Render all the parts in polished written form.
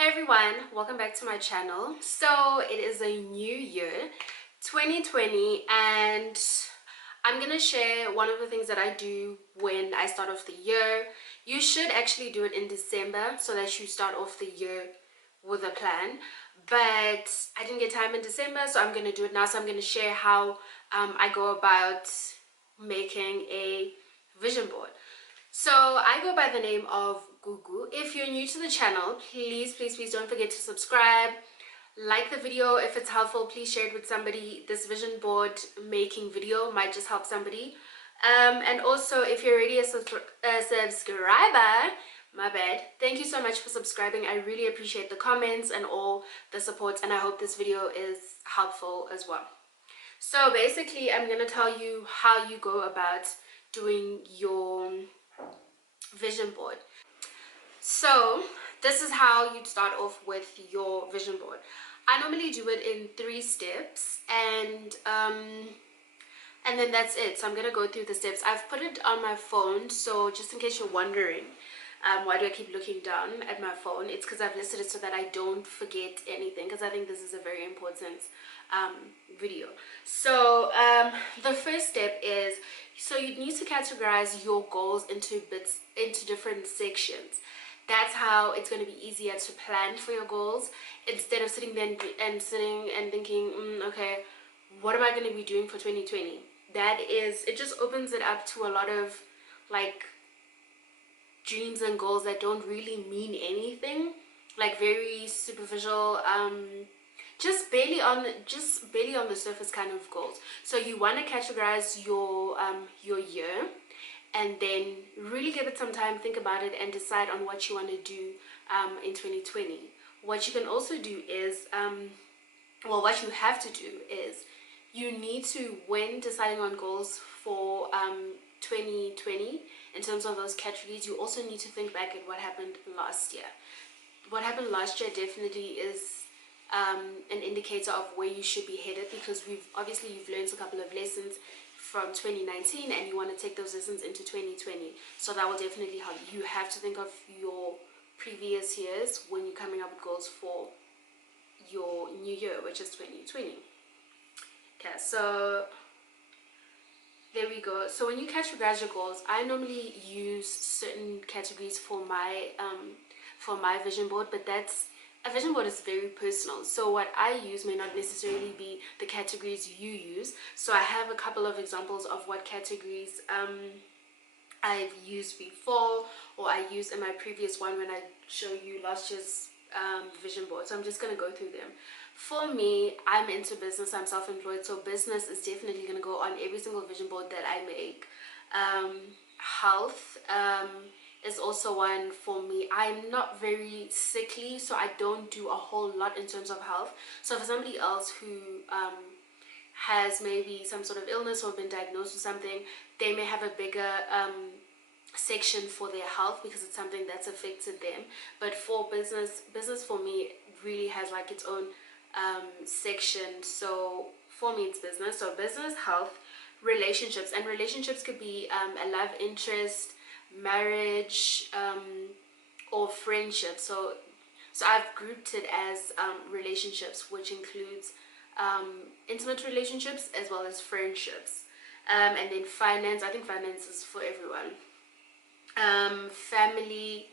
Hey everyone, welcome back to my channel. So it is a new year, 2020, and I'm gonna share one of the things that I do when I start off the year. You should actually do it in December so that you start off the year with a plan, but I didn't get time in December, so I'm gonna do it now. So I'm gonna share how I go about making a vision board. So I go by the name of Gugu. If you're new to the channel, please don't forget to subscribe, like the video. If it's helpful, please share it with somebody. This vision board making video might just help somebody. And also, if you're already a subscriber, my bad, thank you so much for subscribing. I really appreciate the comments and all the support, and I hope this video is helpful as well. So basically, I'm going to tell you how you go about doing your vision board. So this is how you'd start off with your vision board. I normally do it in 3 steps, and then that's it. So I'm gonna go through the steps. I've put it on my phone, so just in case you're wondering why do I keep looking down at my phone, it's because I've listed it so that I don't forget anything, because I think this is a very important video. So the first step is, so you need to categorize your goals into different sections. That's how it's going to be easier to plan for your goals, instead of sitting there and thinking, okay, what am I going to be doing for 2020? It just opens it up to a lot of like dreams and goals that don't really mean anything, like very superficial, just barely on the surface kind of goals. So you want to categorize your year, and then really give it some time, think about it, and decide on what you want to do in 2020. What you can also do is, what you have to do is, you need to, when deciding on goals for 2020, in terms of those categories, you also need to think back at what happened last year. What happened last year definitely is an indicator of where you should be headed, because you've learned a couple of lessons from 2019, and you want to take those lessons into 2020. So that will definitely help. You have to think of your previous years when you're coming up with goals for your new year, which is 2020. Okay, so there we go. So when you categorize your goals, I normally use certain categories for my vision board, but a vision board is very personal. So what I use may not necessarily be the categories you use. So I have a couple of examples of what categories I've used before, or I used in my previous one when I show you last year's vision board. So I'm just going to go through them. For me, I'm into business. I'm self-employed, so business is definitely going to go on every single vision board that I make. Health is also one for me. I'm not very sickly, so I don't do a whole lot in terms of health. So for somebody else who has maybe some sort of illness or been diagnosed with something, they may have a bigger section for their health, because it's something that's affected them. But for business for me really has like its own section. So for me it's business. So business, health, relationships, and relationships could be a love interest, marriage, or friendship. So I've grouped it as relationships, which includes intimate relationships as well as friendships. And then finance. I think finance is for everyone. Family,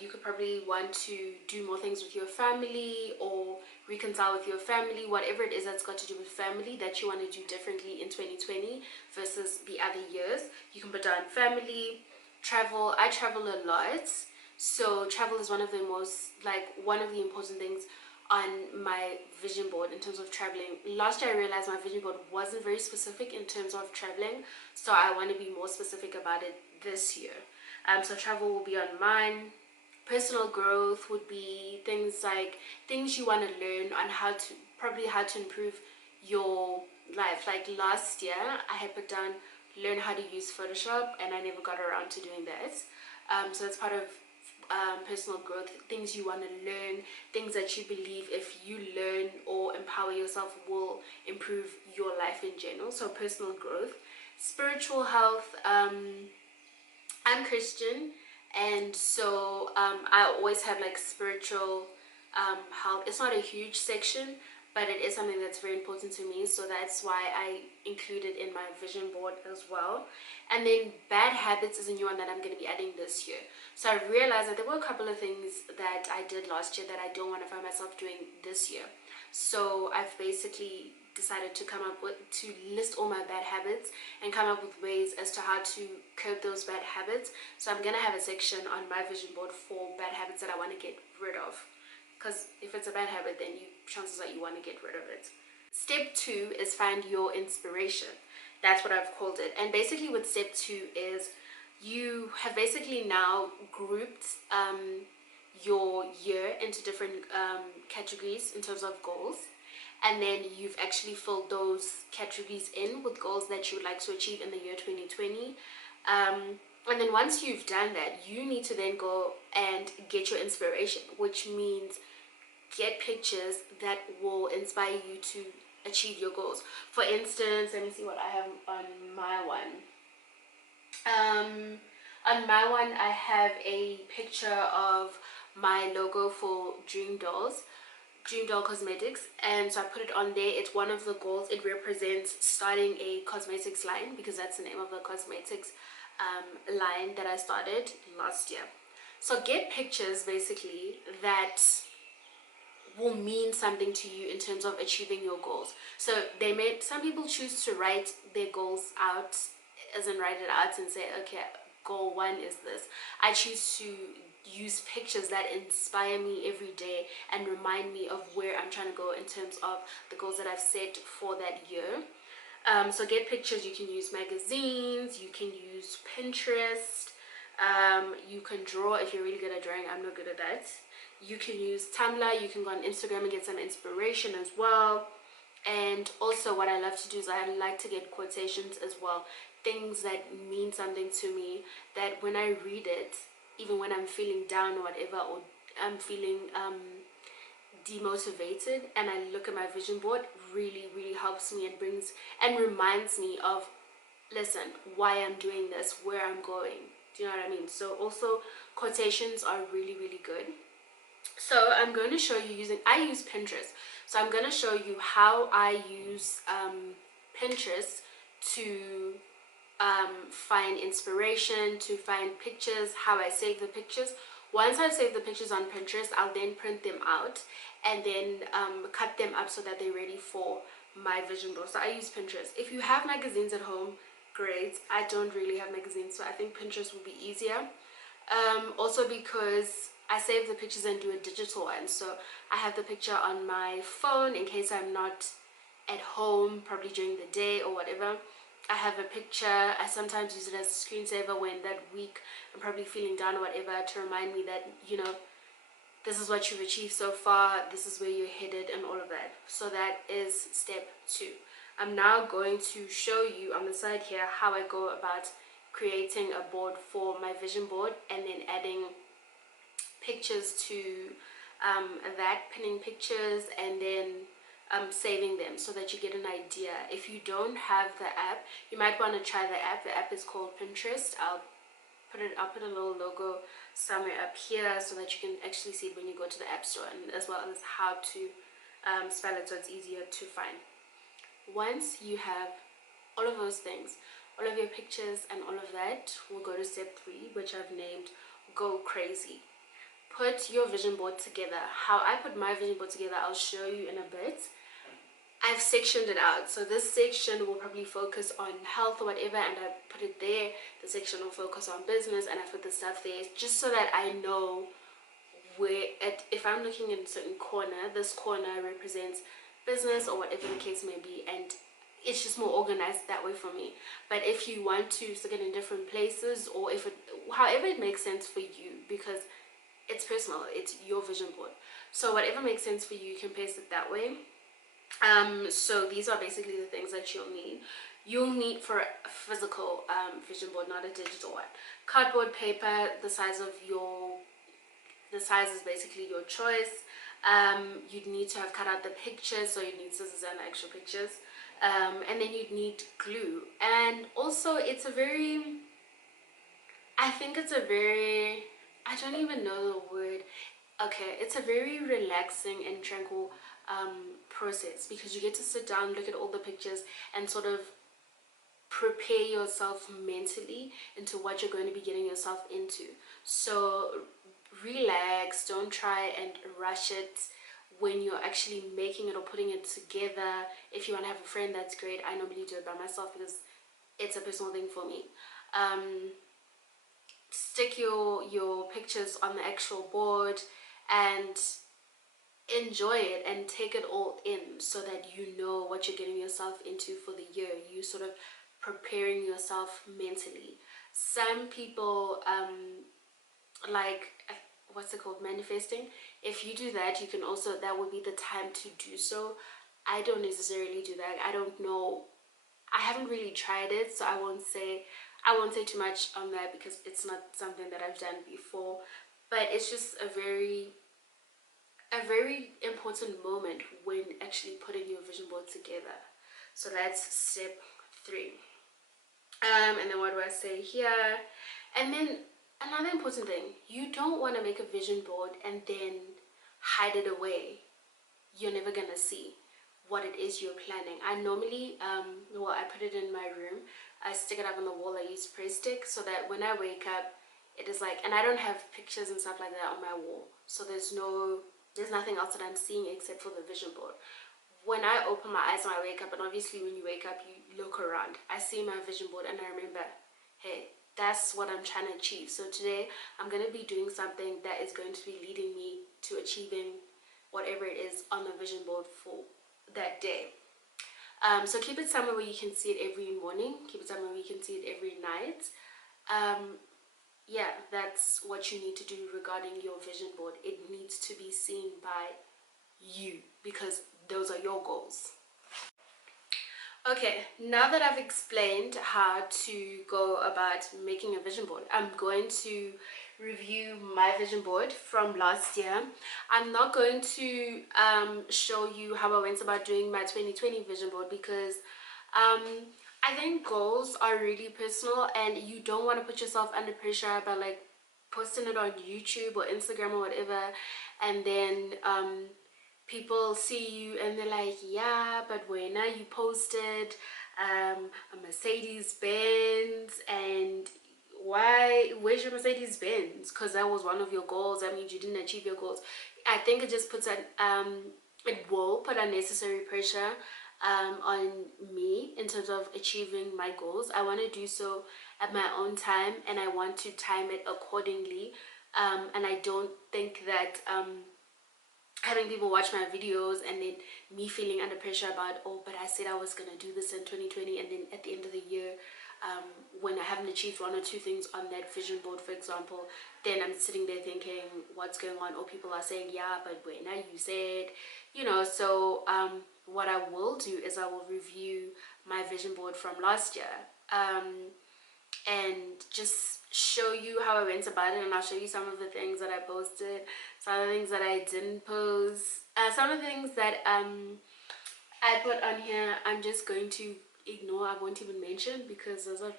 you could probably want to do more things with your family, or reconcile with your family, whatever it is that's got to do with family that you want to do differently in 2020 versus the other years. You can put down family. Travel. I travel a lot, so travel is one of the important things on my vision board in terms of traveling. Last year I realized my vision board wasn't very specific in terms of traveling, so I want to be more specific about it this year. So travel will be on mine. Personal growth would be things you want to learn on how to improve your life. Like last year I had put down learn how to use Photoshop, and I never got around to doing that. So it's part of personal growth, things you want to learn, things that you believe if you learn or empower yourself will improve your life in general. So personal growth. Spiritual health. I'm Christian, And so I always have like spiritual help. It's not a huge section, but it is something that's very important to me, so that's why I include it in my vision board as well. And then bad habits is a new one that I'm going to be adding this year. So I realized that there were a couple of things that I did last year that I don't want to find myself doing this year. So I've basically decided to list all my bad habits and come up with ways as to how to curb those bad habits. So I'm gonna have a section on my vision board for bad habits that I want to get rid of, because if it's a bad habit, then chances are you want to get rid of it. Step 2 is find your inspiration. That's what I've called it. And basically what step 2 is, you have basically now grouped your year into different categories in terms of goals, and then you've actually filled those categories in with goals that you would like to achieve in the year 2020. And then once you've done that, you need to then go and get your inspiration, which means get pictures that will inspire you to achieve your goals. For instance, let me see what I have on my one. On my one, I have a picture of my logo for Dream Doll Cosmetics, and so I put it on there. It's one of the goals. It represents starting a cosmetics line, because that's the name of the cosmetics line that I started last year. So get pictures basically that will mean something to you in terms of achieving your goals. So some people choose to write their goals out, as in write it out and say, okay, goal 1 is this. I choose to use pictures that inspire me every day and remind me of where I'm trying to go in terms of the goals that I've set for that year. So get pictures. You can use magazines, you can use Pinterest, you can draw if you're really good at drawing. I'm not good at that. You can use Tumblr, you can go on Instagram and get some inspiration as well. And also what I love to do is I like to get quotations as well, things that mean something to me, that when I read it, even when I'm feeling down or whatever, or I'm feeling demotivated, and I look at my vision board, really helps me and reminds me of, listen, why I'm doing this, where I'm going. Do you know what I mean? So also quotations are really good. So I'm going to show you I use Pinterest. So I'm going to show you how I use Pinterest to find inspiration, to find pictures, how I save the pictures. Once I've saved the pictures on Pinterest, I'll then print them out and then cut them up so that they're ready for my vision board. So I use Pinterest. If you have magazines at home, great. I don't really have magazines, so I think Pinterest would be easier. Also because I save the pictures and do a digital one, so I have the picture on my phone in case I'm not at home, probably during the day or whatever. I have a picture. I sometimes use it as a screensaver when that week I'm probably feeling down or whatever, to remind me that, you know, this is what you've achieved so far, this is where you're headed, and all of that. So that is step 2. I'm now going to show you on the side here how I go about creating a board for my vision board, and then adding pictures to pinning pictures, and then saving them so that you get an idea. If you don't have the app, you might want to try the app. The app is called Pinterest. I'll put a little logo somewhere up here so that you can actually see it when you go to the app store, and as well as how to spell it so it's easier to find. Once you have all of those things, all of your pictures and all of that, we'll go to step 3, which I've named Go Crazy. Put your vision board together. How I put my vision board together, I'll show you in a bit. I've sectioned it out. So this section will probably focus on health or whatever, and I put it there. The section will focus on business, and I put the stuff there just so that I know where, if I'm looking in a certain corner, this corner represents business or whatever the case may be, and it's just more organized that way for me. But if you want to stick it in different places, or however it makes sense for you, because it's personal, it's your vision board. So whatever makes sense for you, you can paste it that way. So these are basically the things that you'll need. You'll need for a physical vision board, not a digital one. Cardboard paper, the size is basically your choice. You'd need to have cut out the pictures, so you'd need scissors and actual pictures. And then you'd need glue. And also it's a very, I think it's a very, I don't even know the word. Okay, it's a very relaxing and tranquil process, because you get to sit down, look at all the pictures, and sort of prepare yourself mentally into what you're going to be getting yourself into. So relax, don't try and rush it when you're actually making it or putting it together. If you want to have a friend, that's great. I normally do it by myself because it's a personal thing for me. Stick your pictures on the actual board and enjoy it and take it all in, so that you know what you're getting yourself into for the year. You sort of preparing yourself mentally. Some people like, what's it called, manifesting. If you do that, you can also, that would be the time to do so. I don't necessarily do that. I don't know, I haven't really tried it, so I won't say too much on that, because it's not something that I've done before. But it's just a very important moment when actually putting your vision board together. So that's step 3. And then what do I say here? And then another important thing, you don't want to make a vision board and then hide it away. You're never gonna see what it is you're planning. I normally well, I put it in my room. I stick it up on the wall. I use press stick, so that when I wake up, it is like, and I don't have pictures and stuff like that on my wall, so there's nothing else that I'm seeing except for the vision board. When I open my eyes when I wake up, and obviously when you wake up, you look around, I see my vision board and I remember, hey, that's what I'm trying to achieve. So today I'm going to be doing something that is going to be leading me to achieving whatever it is on the vision board for that day. So keep it somewhere where you can see it every morning. Keep it somewhere where you can see it every night. Yeah, that's what you need to do regarding your vision board. It needs to be seen by you, because those are your goals. Okay, now that I've explained how to go about making a vision board, I'm going to review my vision board from last year. I'm not going to show you how I went about doing my 2020 vision board, because I think goals are really personal, and you don't want to put yourself under pressure by like posting it on YouTube or Instagram or whatever, and then people see you and they're like, yeah, but when you posted a Mercedes Benz, and where's your Mercedes Benz? Because that was one of your goals. That means you didn't achieve your goals. I think it just puts it will put unnecessary pressure on me in terms of achieving my goals. I want to do so at my own time, and I want to time it accordingly. And I don't think that having people watch my videos and then me feeling under pressure about, oh, but I said I was gonna do this in 2020, and then at the end of the year, when I haven't achieved 1 or 2 things on that vision board, for example, then I'm sitting there thinking, what's going on? Or people are saying, yeah, but when you said, you know. So what I will do is I will review my vision board from last year, and just show you how I went about it, and I'll show you some of the things that I posted, some of the things that I didn't post, some of the things that I put on here I'm just going to ignore. I won't even mention, because those are,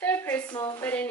they're personal. But anyway.